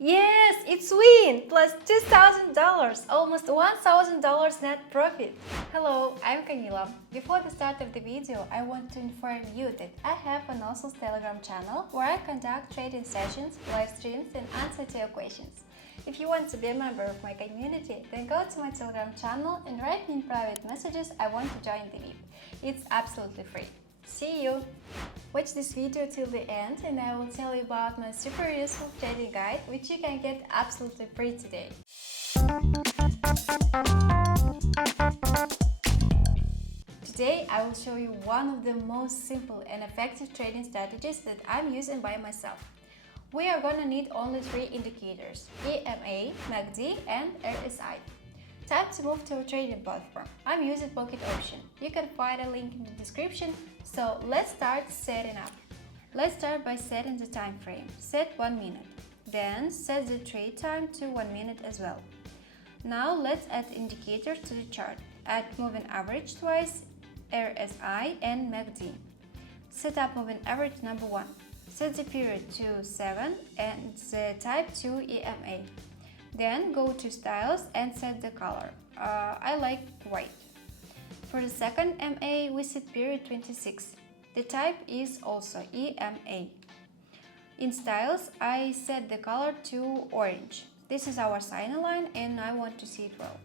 Yes, it's win! Plus $2,000, almost $1,000 net profit. Hello, I'm Camila. Before the start of the video, I want to inform you that I have an awesome Telegram channel where I conduct trading sessions, live streams and answer to your questions. If you want to be a member of my community, then go to my Telegram channel and write me in private messages I want to join the VIP. It's absolutely free. See you! Watch this video till the end and I will tell you about my super useful trading guide which you can get absolutely free today. Today I will show you one of the most simple and effective trading strategies that I'm using by myself. We are gonna need only 3 indicators: EMA, MACD and RSI. Time to move to a trading platform. I'm using Pocket Option. You can find a link in the description. So let's start setting up. Let's start by setting the time frame. Set 1 minute. Then set the trade time to 1 minute as well. Now let's add indicators to the chart. Add moving average twice, RSI and MACD. Set up moving average number 1. Set the period to 7 and the type to EMA. Then go to styles and set the color. I like white. For the second MA, we set period 26. The type is also EMA. In styles, I set the color to orange. This is our sign line and I want to see it well.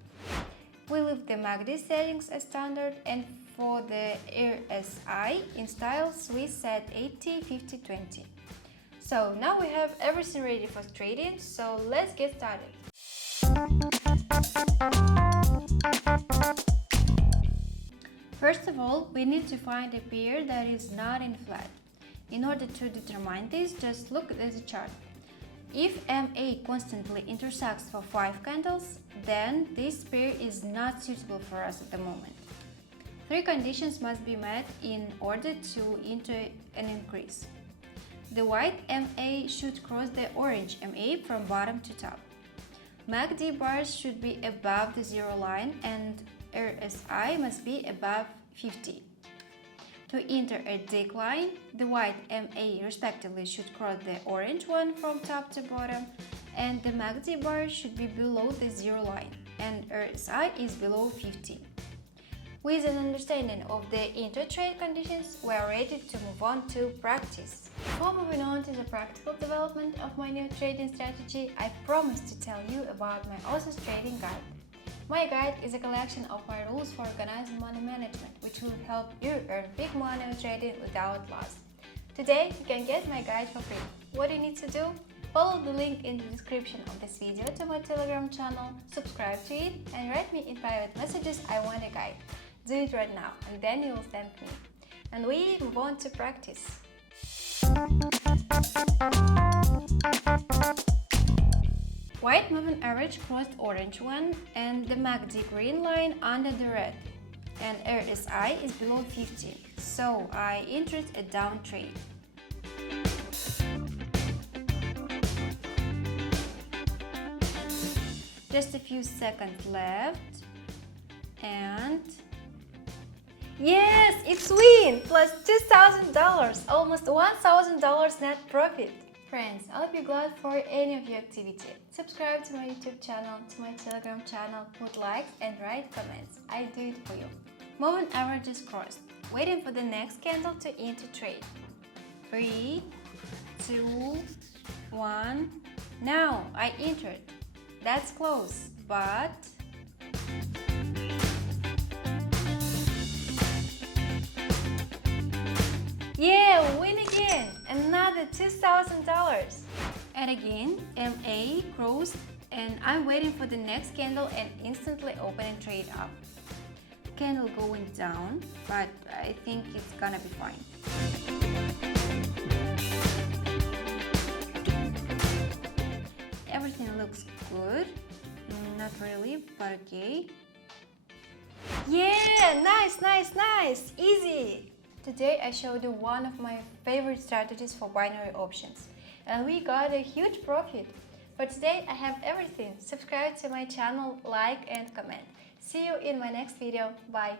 We leave the MACD settings as standard, and for the RSI in styles, we set 80, 50, 20. So now we have everything ready for trading, so let's get started. First of all, we need to find a pair that is not in flat. In order to determine this, just look at the chart. If MA constantly intersects for 5 candles, then this pair is not suitable for us at the moment. 3 conditions must be met in order to enter an increase. The white MA should cross the orange MA from bottom to top. MACD bars should be above the zero line and RSI must be above 50. To enter a decline, the white MA respectively should cross the orange one from top to bottom, and the MACD bar should be below the zero line and RSI is below 50. With an understanding of the inter-trade conditions, we are ready to move on to practice. Before moving on to the practical development of my new trading strategy, I promised to tell you about my awesome trading guide. My guide is a collection of my rules for organizing money management, which will help you earn big money on trading without loss. Today, you can get my guide for free. What do you need to do? Follow the link in the description of this video to my Telegram channel, subscribe to it, and write me in private messages I want a guide. Do it right now, and then you will thank me. And we move on to practice. White moving average crossed orange one and the MACD green line under the red, and RSI is below 50, so I entered a down trade. Just a few seconds left, and yes, it's win! Plus $2,000, almost $1,000 net profit. Friends, I'll be glad for any of your activity. Subscribe to my YouTube channel, to my Telegram channel, put likes and write comments. I do it for you. Moving average is crossed. Waiting for the next candle to enter trade. 3, 2, 1. Now I entered. That's close, but yeah, win again! Another $2,000! And again, MA crossed, and I'm waiting for the next candle and instantly open and trade up. Candle going down, but I think it's gonna be fine. Everything looks good. Not really, but okay. Yeah, nice! Easy! Today I showed you one of my favorite strategies for binary options, and we got a huge profit. For today I have everything. Subscribe to my channel, like and comment. See you in my next video. Bye!